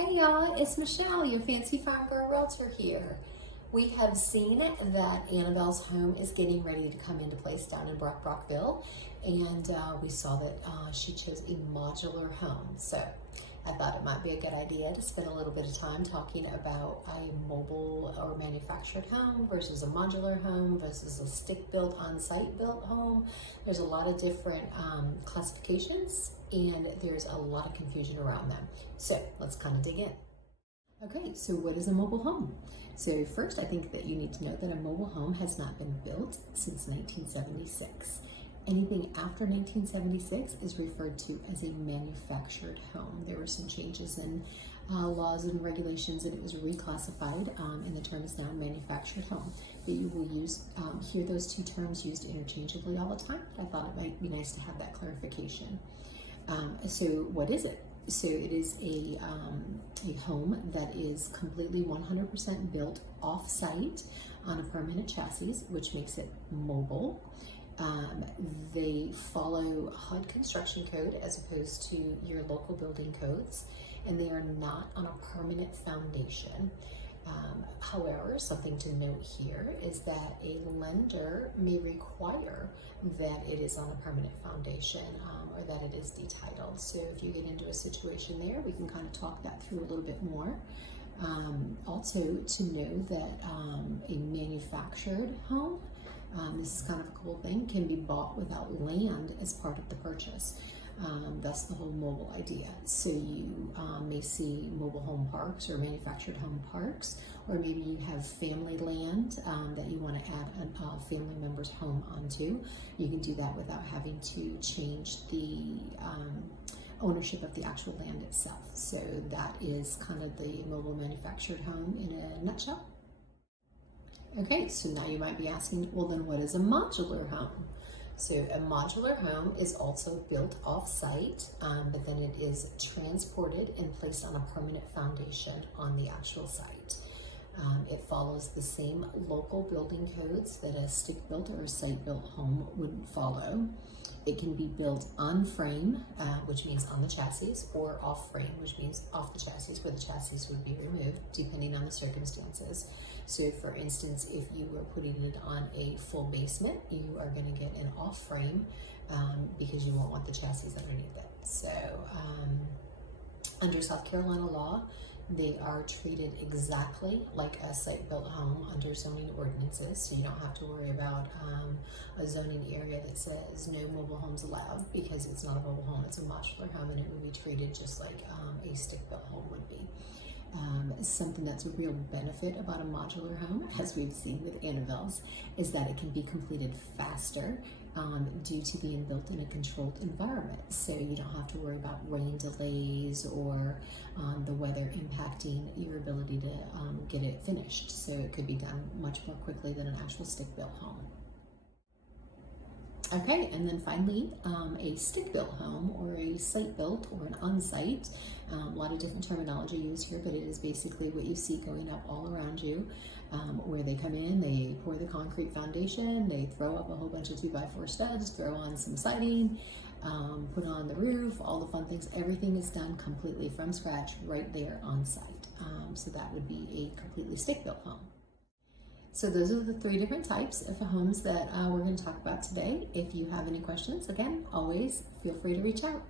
Hey y'all, it's Michelle, your Fancy Farmgirl Realtor here. We have seen that Annabelle's home is getting ready to come into place down in Brockville, and we saw that she chose a modular home. So I thought it might be a good idea to spend a little bit of time talking about a mobile or manufactured home versus a modular home versus a stick-built, on-site built home. There's a lot of different classifications, and there's a lot of confusion around them. So let's kind of dig in. Okay, so what is a mobile home? So first, I think that you need to know that a mobile home has not been built since 1976. Anything after 1976 is referred to as a manufactured home. There were some changes in laws and regulations, and it was reclassified, and the term is now manufactured home. But you will hear those two terms used interchangeably all the time. I thought it might be nice to have that clarification. So what is it? So it is a home that is completely 100% built off-site on a permanent chassis, which makes it mobile. They follow HUD construction code as opposed to your local building codes, and they are not on a permanent foundation. However, something to note here is that a lender may require that it is on a permanent foundation or that it is detitled. So if you get into a situation there, we can kind of talk that through a little bit more. Also to know that a manufactured home, this is kind of a cool thing, can be bought without land as part of the purchase. That's the whole mobile idea. So you may see mobile home parks or manufactured home parks, or maybe you have family land that you want to add a family member's home onto. You can do that without having to change the ownership of the actual land itself. So that is kind of the mobile manufactured home in a nutshell. Okay, so now you might be asking, well then what is a modular home? So a modular home is also built off-site, but then it is transported and placed on a permanent foundation on the actual site. It follows the same local building codes that a stick-built or a site-built home would follow. It can be built on frame, which means on the chassis, or off frame, which means off the chassis, where the chassis would be removed, depending on the circumstances. So for instance, if you were putting it on a full basement, you are going to get an off frame because you won't want the chassis underneath it. So under South Carolina law, they are treated exactly like a site-built home under zoning ordinances, so you don't have to worry about a zoning area that says no mobile homes allowed, because it's not a mobile home, it's a modular home, and it would be treated just like a stick-built home would be. Something that's a real benefit about a modular home, as we've seen with Annabelle's, is that it can be completed faster due to being built in a controlled environment. So you don't have to worry about rain delays or the weather impacting your ability to get it finished. So it could be done much more quickly than an actual stick-built home. Okay, and then finally, a stick-built home or a site-built or an on-site. A lot of different terminology used here, but it is basically what you see going up all around you, where they come in, they pour the concrete foundation, they throw up a whole bunch of 2x4 studs, throw on some siding, put on the roof, all the fun things. Everything is done completely from scratch right there on site. So that would be a completely stick-built home. So those are the three different types of homes that we're going to talk about today. If you have any questions, again, always feel free to reach out.